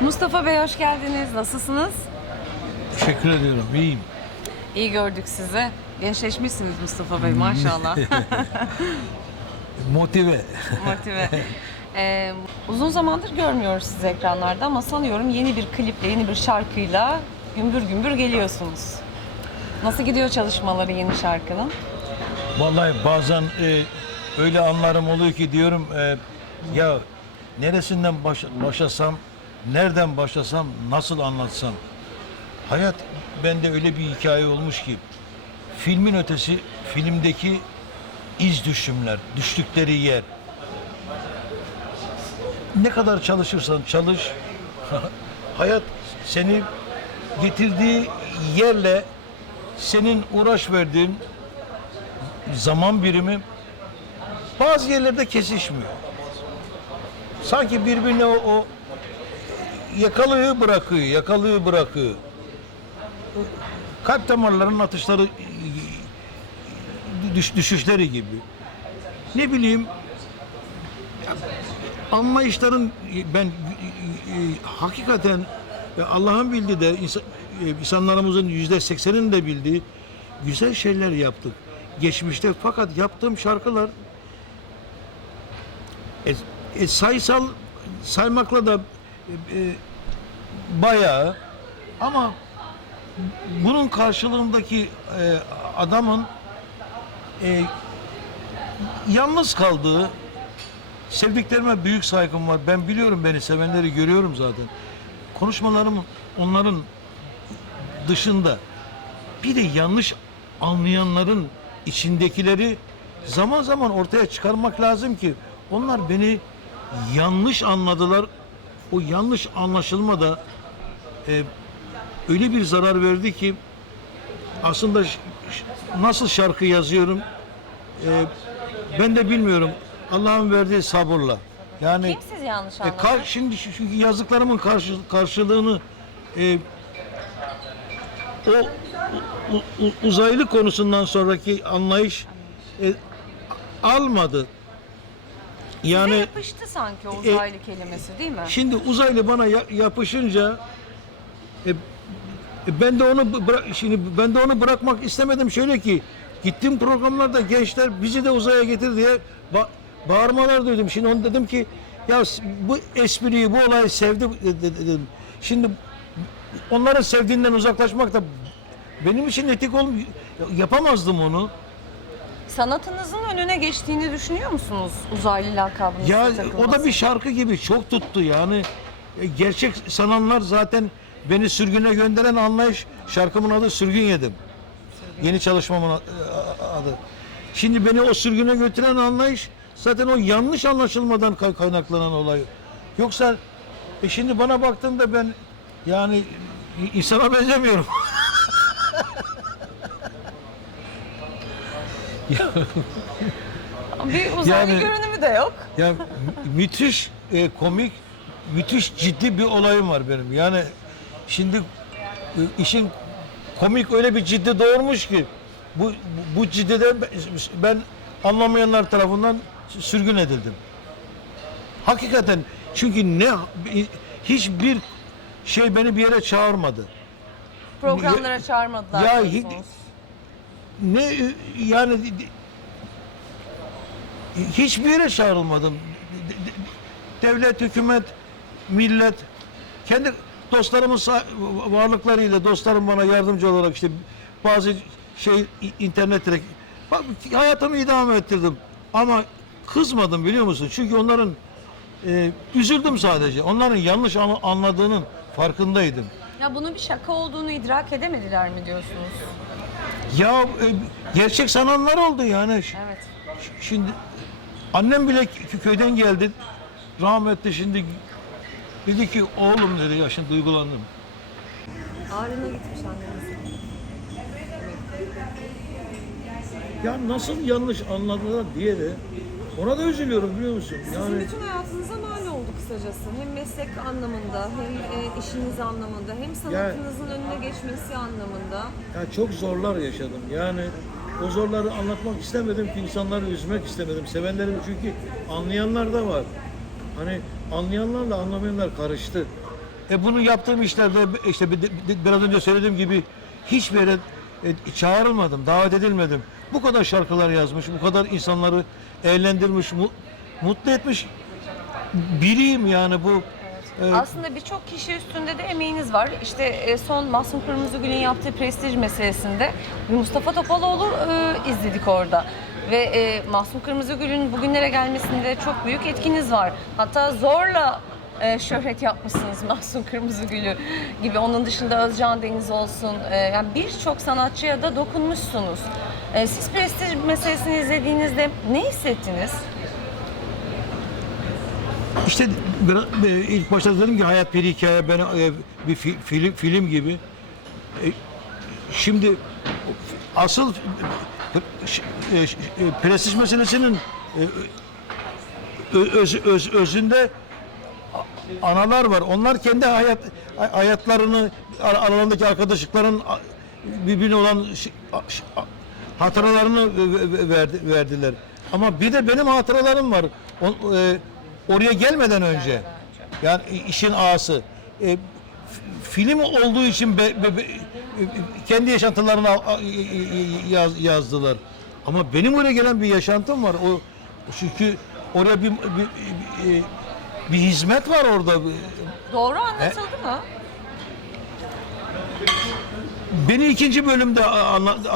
Mustafa Bey hoş geldiniz. Nasılsınız? Teşekkür ediyorum. İyiyim. İyi gördük sizi. Gençleşmişsiniz Mustafa Bey maşallah. Motive. Motive. Ee, uzun zamandır görmüyoruz sizi ekranlarda ama sanıyorum yeni bir kliple, yeni bir şarkıyla gümbür gümbür geliyorsunuz. Nasıl gidiyor çalışmaları yeni şarkının? Vallahi bazen e, öyle anlarım oluyor ki diyorum e, ya neresinden baş, başlasam, nereden başlasam, nasıl anlatsam. Hayat bende öyle bir hikaye olmuş ki filmin ötesi filmdeki iz düşümler, düştükleri yer. Ne kadar çalışırsan çalış, hayat seni getirdiği yerle senin uğraş verdiğin zaman birimi bazı yerlerde kesişmiyor. Sanki birbirine o, o yakalıyor bırakıyor, yakalıyor bırakıyor. Kalp damarlarının atışları düş, düşüşleri gibi. Ne bileyim anlayışların ben e, hakikaten e, Allah'ın bildiği de insan- e, insanlarımızın yüzde sekseninin de bildiği güzel şeyler yaptık geçmişte fakat yaptığım şarkılar e, e, sayısal saymakla da e, e, bayağı ama bunun karşılığındaki e, adamın e, yalnız kaldığı sevdiklerime büyük saygım var. Ben biliyorum beni sevenleri görüyorum zaten. Konuşmalarım onların dışında bir de yanlış anlayanların içindekileri zaman zaman ortaya çıkarmak lazım ki onlar beni yanlış anladılar. O yanlış anlaşılma da e, öyle bir zarar verdi ki aslında nasıl şarkı yazıyorum e, ben de bilmiyorum. Allah'ın verdiği sabırla. Yani Kim sizi yanlış e, kar- şimdi şu yazdıklarımın karşı, karşılığını e, o u- u- uzaylı konusundan sonraki anlayış e, almadı. Yani yapıştı sanki o uzaylı kelimesi değil mi? şimdi uzaylı bana ya- yapışınca e, e, ben de onu bıra- şimdi ben de onu bırakmak istemedim şöyle ki gittiğim programlarda gençler bizi de uzaya getir diye ba- bağırmalar duydum. Şimdi onu dedim ki ya bu espriyi bu olayı sevdim de- de- dedim. Şimdi onların sevdiğinden uzaklaşmak da benim için etik ol yapamazdım onu. Sanatınızın önüne geçtiğini düşünüyor musunuz uzaylı lakabınızın Ya o da takılması? bir şarkı gibi çok tuttu yani. E, Gerçek sananlar zaten beni sürgüne gönderen anlayış şarkımın adı Sürgün Yedim. Yeni çalışmamın a- a- adı. Şimdi beni o sürgüne götüren anlayış zaten o yanlış anlaşılmadan kay- kaynaklanan olay. Yoksa e şimdi bana baktığımda ben yani insana benzemiyorum. Bir uzaylı Yani- görünümü de yok. Ya mü- müthiş e, komik, müthiş ciddi bir olayım var benim. Yani şimdi e, işin komik öyle bir ciddi doğurmuş ki bu bu, bu ciddide ben- ben anlamayanlar tarafından sürgün edildim. Hakikaten çünkü ne hiçbir şey beni bir yere çağırmadı. Programlara çağırmadılar Ya diyorsunuz. Ne yani hiçbir yere çağrılmadım. Devlet, hükümet, millet kendi dostlarımın varlıklarıyla dostlarım bana yardımcı olarak işte bazı şey internet direkt bak, hayatımı idame ettirdim. Ama kızmadım biliyor musun? Çünkü onların e, üzüldüm sadece. Onların yanlış an- anladığının farkındaydım. Ya bunun bir şaka olduğunu idrak edemediler mi diyorsunuz? Ya e, gerçek sananlar oldu yani. Evet. Şimdi annem bile kö- köyden geldi. Rahmetli şimdi dedi ki oğlum dedi ya şimdi duygulandım. Ağrına gitmiş anneniz. Ya nasıl yanlış anladılar diye de ona da üzülüyorum biliyor musun? Sizin Yani bütün hayatınıza mal oldu kısacası. Hem meslek anlamında, hem e, işiniz anlamında, hem sanatınızın önüne geçmesi anlamında. ya çok zorlar yaşadım. Yani o zorları anlatmak istemedim ki insanları üzmek istemedim. Sevenlerim çünkü anlayanlar da var. Hani anlayanlarla anlamayanlar karıştı. E bunu yaptığım işlerde işte bir- bir- biraz önce söylediğim gibi hiçbir yere e, çağrılmadım, davet edilmedim. Bu kadar şarkılar yazmış, bu kadar insanları eğlendirmiş, mu- mutlu etmiş biriyim yani bu. e, Aslında birçok kişi üstünde de emeğiniz var. İşte e, son Mahsun Kırmızıgül'ün yaptığı prestij meselesinde Mustafa Topaloğlu e, izledik orada. Ve e, Mahsun Kırmızıgül'ün bugünlere gelmesinde çok büyük etkiniz var. Hatta zorla e, şöhret yapmışsınız Mahsun Kırmızıgül'ü gibi. Onun dışında Özcan Deniz olsun. E, yani birçok sanatçıya da dokunmuşsunuz. E, siz prestij meselesini izlediğinizde ne hissettiniz? İşte e, ilk başta dedim ki hayat bir hikaye, ben e, bir fi- film, film gibi. E, Şimdi asıl prestij meselesinin öz, öz, özünde analar var. Onlar kendi hayat hayatlarını ar- aralarındaki arkadaşlıkların birbirine olan hatıralarını ve- ve- verdi, verdiler. Ama bir de benim hatıralarım var. O- e, oraya gelmeden önce. Yani işin ağası. E, film olduğu için be- be- be- e, kendi yaşantılarını yaz- yazdılar. Ama benim oraya gelen bir yaşantım var. O çünkü oraya bir, bir, bir, bir hizmet var orada. Doğru anlatıldı mı? Beni ikinci bölümde anla-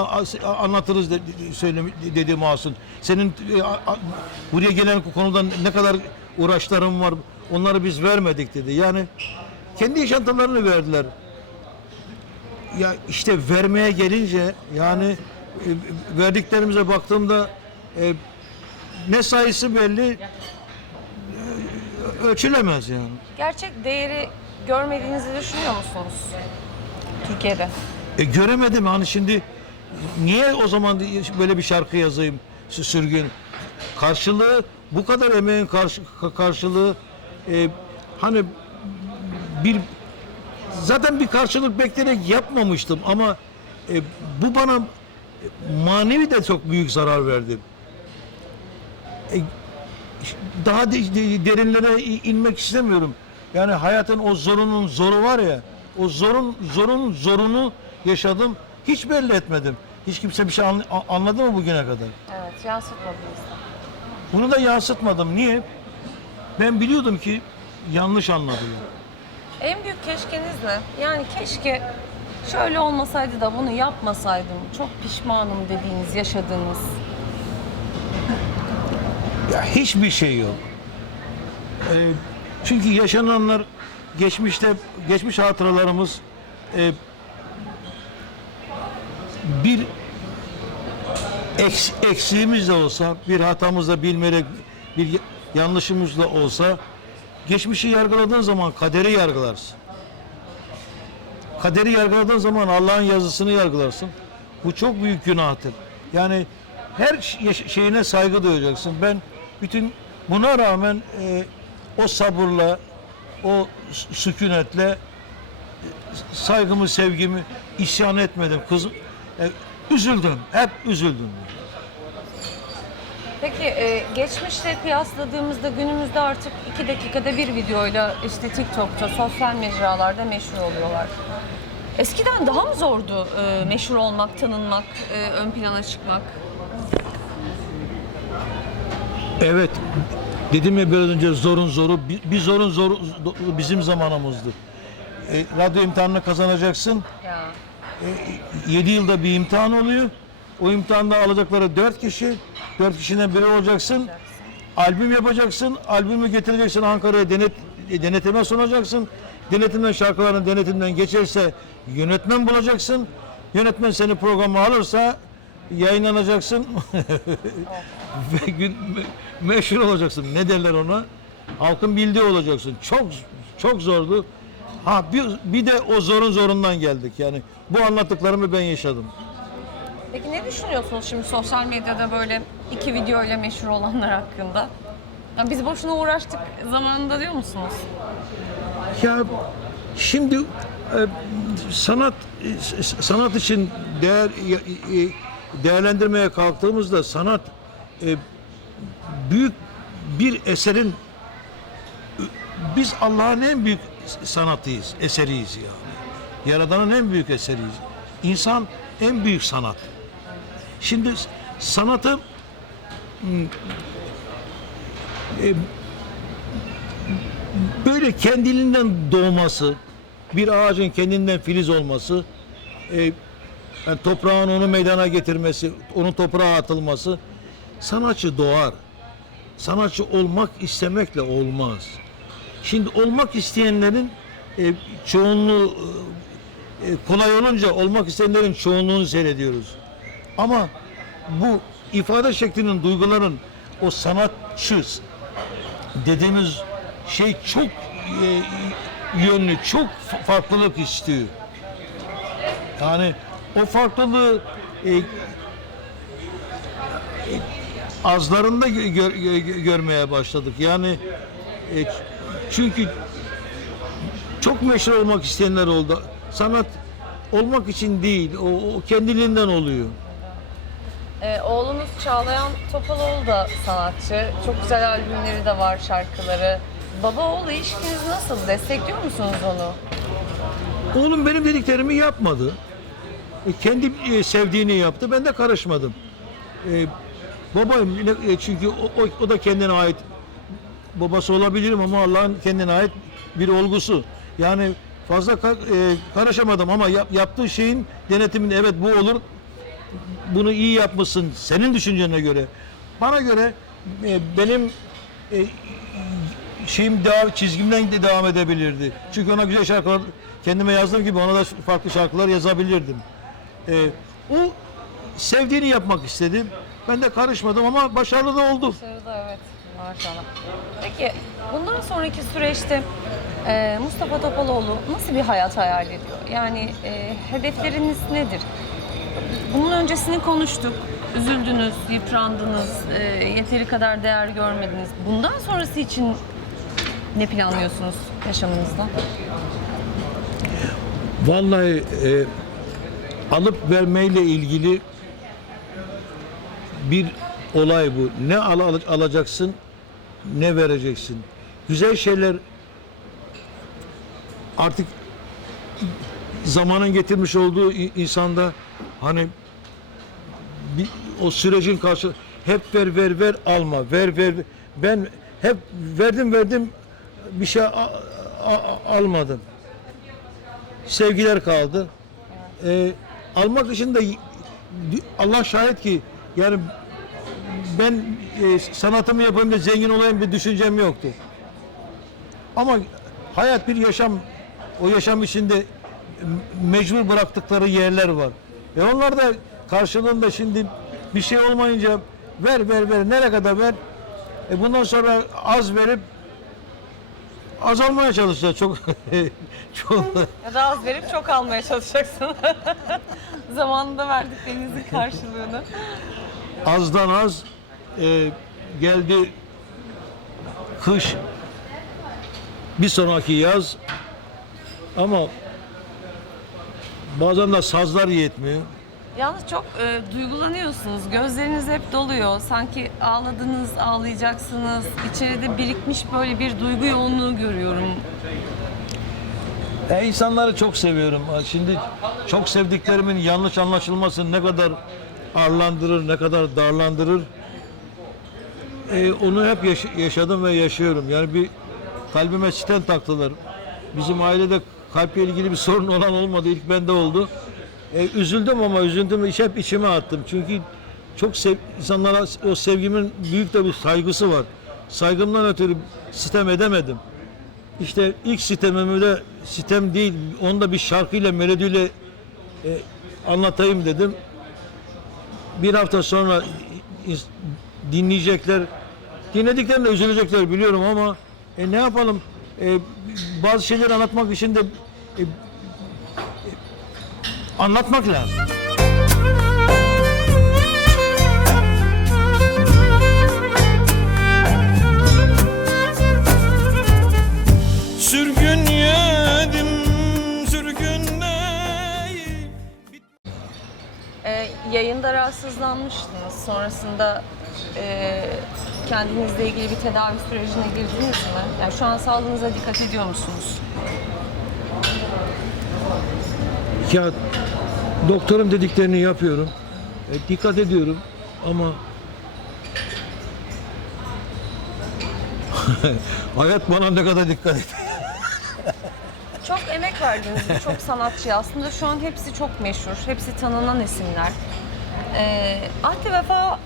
anlatırız de, söyle dedi Masum. Senin e, buraya gelen konuda ne kadar uğraşlarım var onları biz vermedik dedi. Yani kendi yaşantılarını verdiler. Ya işte vermeye gelince yani e, verdiklerimize baktığımda e, ne sayısı belli e, ölçülemez yani. Gerçek değeri görmediğinizi düşünüyor musunuz? Türkiye'de. E göremedim hani şimdi niye o zaman böyle bir şarkı yazayım sü- sürgün? Karşılığı bu kadar emeğin karşı, ka- karşılığı e, hani bir zaten bir karşılık bekleyerek yapmamıştım ama e, bu bana manevi de çok büyük zarar verdi. E, daha de- de- derinlere inmek istemiyorum. Yani hayatın o zorunun zoru var ya, o zorun zorun zorunu yaşadım. Hiç belli etmedim. Hiç kimse bir şey anladı mı bugüne kadar? Evet, yansıtmadınız. Bunu da yansıtmadım. Niye? Ben biliyordum ki yanlış anladılar. En büyük keşkeniz ne? Yani keşke şöyle olmasaydı da bunu yapmasaydım. Çok pişmanım dediğiniz, yaşadığınız. Ya hiçbir şey yok. Ee, çünkü yaşananlar geçmişte geçmiş hatıralarımız e, bir eks, eksiğimiz de olsa, bir hatamız da bilmeyerek bir yanlışımız da olsa geçmişi yargıladığın zaman kaderi yargılarsın. Kaderi yargıladığın zaman Allah'ın yazısını yargılarsın. Bu çok büyük günahtır. Yani her şeyine saygı duyacaksın. Ben bütün buna rağmen e, o sabırla, o sükunetle e, saygımı, sevgimi isyan etmedim. Kızım, e, üzüldüm, hep üzüldüm. Peki e, geçmişle kıyasladığımızda günümüzde artık iki dakikada bir videoyla işte TikTok'ta, sosyal mecralarda meşhur oluyorlar. Eskiden daha mı zordu e, meşhur olmak, tanınmak, e, ön plana çıkmak? Evet, dedim ya biraz önce zorun zoru, bir, bir zorun zoru bizim zamanımızdı. E, radyo imtihanını kazanacaksın. Ya. 7 yılda bir imtihan oluyor. O imtihanda alacakları 4 kişi. 4 kişiden biri olacaksın. Albüm yapacaksın. Albümü getireceksin Ankara'ya denet, denetime sunacaksın. Denetimden şarkıların denetimden geçerse yönetmen bulacaksın. Yönetmen seni programa alırsa yayınlanacaksın. Ve gün, me- meşhur olacaksın. Ne derler ona? Halkın bildiği olacaksın. Çok çok zordu. Ha bir, bir de o zorun zorundan geldik. Yani bu anlattıklarımı ben yaşadım. Peki ne düşünüyorsunuz şimdi sosyal medyada böyle iki video ile meşhur olanlar hakkında? Ya biz boşuna uğraştık zamanında diyor musunuz? Ya şimdi e, sanat e, sanat için değer e, değerlendirmeye kalktığımızda sanat e, büyük bir eserin biz Allah'ın en büyük sanatıyız, eseriyiz yani. Yaradanın en büyük eseriyiz. İnsan en büyük sanat. Şimdi sanatı hmm, e, böyle kendiliğinden doğması, bir ağacın kendinden filiz olması, e, yani toprağın onu meydana getirmesi, onun toprağa atılması, sanatçı doğar. Sanatçı olmak istemekle olmaz. Şimdi olmak isteyenlerin e, çoğunluğu e, kolay olunca olmak isteyenlerin çoğunluğunu seyrediyoruz. Ama bu ifade şeklinin, duyguların o sanatçı dediğimiz şey çok e, yönlü, çok fa- farklılık istiyor. Yani o farklılığı e, e, azlarında gö- gö- görmeye başladık. Yani e, çünkü çok meşhur olmak isteyenler oldu. Sanat olmak için değil, o, o kendiliğinden oluyor. Ee, oğlunuz Çağlayan Topaloğlu da sanatçı. Çok güzel albümleri de var, şarkıları. Baba oğul ilişkiniz nasıl? Destekliyor musunuz onu? Oğlum benim dediklerimi yapmadı. E, kendi e, sevdiğini yaptı. Ben de karışmadım. E, baba ne- e, çünkü o, o, o da kendine ait babası olabilirim ama Allah'ın kendine ait bir olgusu. Yani fazla ka- e, karışamadım ama yap- yaptığı şeyin denetiminde evet bu olur. Bunu iyi yapmışsın senin düşüncene göre. Bana göre e, benim e, şeyim devam, çizgimden de devam edebilirdi. Çünkü ona güzel şarkılar kendime yazdığım gibi ona da farklı şarkılar yazabilirdim. Ee, o sevdiğini yapmak istedi. Ben de karışmadım ama başarılı da oldu. Başarılı evet. Maşallah. Peki bundan sonraki süreçte e, Mustafa Topaloğlu nasıl bir hayat hayal ediyor? Yani e, hedefleriniz nedir? Bunun öncesini konuştuk. Üzüldünüz, yıprandınız, e, yeteri kadar değer görmediniz. Bundan sonrası için ne planlıyorsunuz yaşamınızda? Vallahi e, alıp vermeyle ilgili bir olay bu. Ne al, al- alacaksın ne vereceksin. Güzel şeyler artık zamanın getirmiş olduğu insanda hani bir, o sürecin karşı hep ver ver ver alma ver ver ben hep verdim verdim bir şey a- a- almadım sevgiler kaldı. Ee, almak dışında y- Allah şahit ki yani ben e, sanatımı yapayım da zengin olayım bir düşüncem yoktu. Ama hayat bir yaşam, o yaşam içinde mecbur bıraktıkları yerler var. E onlar da karşılığında şimdi bir şey olmayınca ver ver ver nereye kadar ver? E bundan sonra az verip azalmaya çalışacağız çok çok Ya da az verip çok almaya çalışacaksın. Zamanında verdiklerinizin karşılığını. azdan az e, geldi kış bir sonraki yaz ama bazen de sazlar yetmiyor. Yalnız çok e, duygulanıyorsunuz. Gözleriniz hep doluyor. Sanki ağladınız, ağlayacaksınız. İçeride birikmiş böyle bir duygu yoğunluğu görüyorum. E, insanları çok seviyorum. Ha, Şimdi çok sevdiklerimin yanlış anlaşılması ne kadar arlandırır, ne kadar darlandırır. E, onu hep yaş- yaşadım ve yaşıyorum. Yani bir kalbime stent taktılar. Bizim ailede kalple ilgili bir sorun olan olmadı. İlk bende oldu. E, üzüldüm ama üzüntümü iç- hep içime attım. Çünkü çok sev, insanlara o sevgimin büyük de bir saygısı var. Saygımdan ötürü sitem edemedim. İşte ilk sitemimi de sitem değil, onu da bir şarkıyla, melodiyle e, anlatayım dedim. Bir hafta sonra dinleyecekler. Dinlediklerinde üzülecekler biliyorum ama e, ne yapalım? E, bazı şeyleri anlatmak için de e, e, anlatmak lazım. Sürgün yedim, sürgünde E, yayında rahatsızlanmıştınız. Sonrasında e, kendinizle ilgili bir tedavi sürecine girdiniz mi? Yani şu an sağlığınıza dikkat ediyor musunuz? Ya doktorun dediklerini yapıyorum. E, dikkat ediyorum ama hayat bana ne kadar dikkat et. Çok emek verdiniz çok sanatçı. Aslında şu an hepsi çok meşhur. Hepsi tanınan isimler. Ee, ahde vefa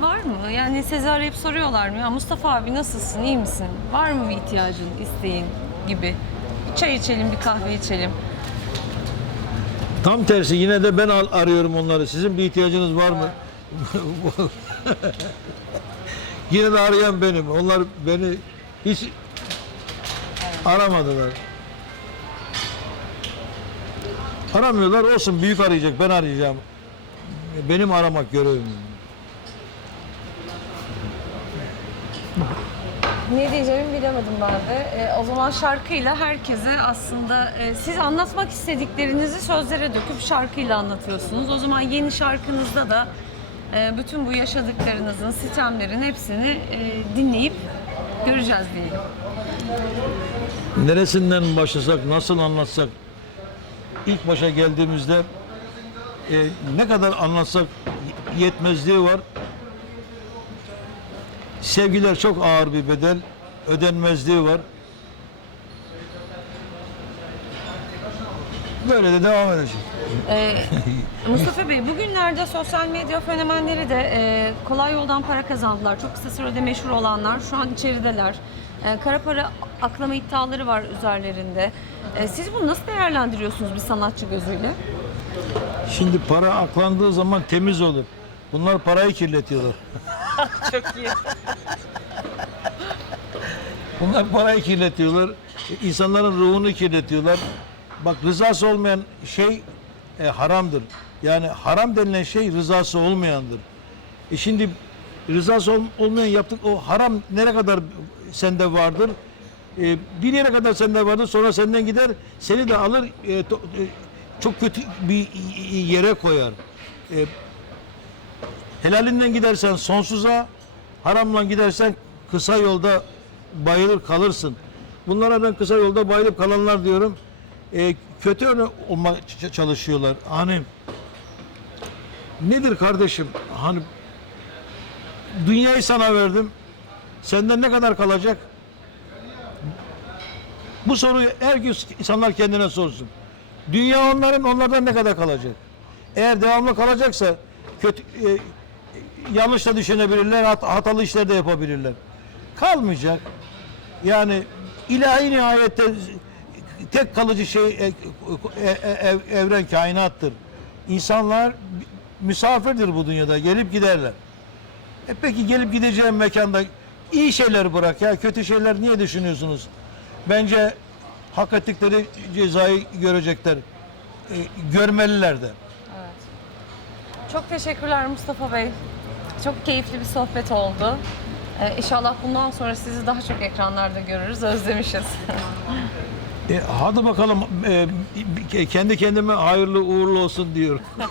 var mı? Yani Sezai arayıp soruyorlar mı? Ya Mustafa abi nasılsın, iyi misin? Var mı bir ihtiyacın, isteğin gibi? Bir çay içelim, bir kahve içelim. Tam tersi yine de ben al- arıyorum onları. Sizin bir ihtiyacınız var mı? yine de arayan benim. Onlar beni hiç aramadılar. Aramıyorlar olsun büyük arayacak ben arayacağım. Benim aramak görevim. Ne diyeceğimi bilemedim ben de. Ee, o zaman şarkıyla herkese aslında e, siz anlatmak istediklerinizi sözlere döküp şarkıyla anlatıyorsunuz. O zaman yeni şarkınızda da e, bütün bu yaşadıklarınızın, sistemlerin hepsini e, dinleyip göreceğiz diyelim. Neresinden başlasak, nasıl anlatsak? İlk başa geldiğimizde e, ne kadar anlatsak yetmezliği var. Sevgiler çok ağır bir bedel, ödenmezliği var. Böyle de devam edecek. Ee, Mustafa Bey, bugünlerde sosyal medya fenomenleri de e, kolay yoldan para kazandılar. Çok kısa sürede meşhur olanlar şu an içerideler. E, kara para aklama iddiaları var üzerlerinde. E, siz bunu nasıl değerlendiriyorsunuz bir sanatçı gözüyle? Şimdi para aklandığı zaman temiz olur. Bunlar parayı kirletiyorlar. Çok iyi. Bunlar parayı kirletiyorlar. İnsanların ruhunu kirletiyorlar. Bak rızası olmayan şey e, haramdır. Yani haram denilen şey rızası olmayandır. E şimdi rızası ol- olmayan yaptık o haram nereye kadar sende vardır? E, bir yere kadar sende vardır sonra senden gider seni de alır e, to- e, çok kötü bir yere koyar. E, helalinden gidersen sonsuza, haramla gidersen kısa yolda bayılır kalırsın. Bunlara ben kısa yolda bayılıp kalanlar diyorum. E, kötü örnek olma ç- çalışıyorlar. Hani nedir kardeşim? Hani dünyayı sana verdim. Senden ne kadar kalacak? Bu soruyu her gün insanlar kendine sorsun. Dünya onların, onlardan ne kadar kalacak? Eğer devamlı kalacaksa kötü e, yanlış da düşünebilirler, hat- hatalı işler de yapabilirler. Kalmayacak. Yani ilahi nihayette tek kalıcı şey e, e, e, ev- evren kainattır. İnsanlar misafirdir bu dünyada, gelip giderler. E peki gelip gideceğim mekanda iyi şeyler bırak ya, kötü şeyler niye düşünüyorsunuz? Bence hak ettikleri cezayı görecekler. E, görmeliler de. Çok teşekkürler Mustafa Bey. Çok keyifli bir sohbet oldu. Ee, inşallah bundan sonra sizi daha çok ekranlarda görürüz. Özlemişiz. E, hadi bakalım e, kendi kendime hayırlı uğurlu olsun diyorum.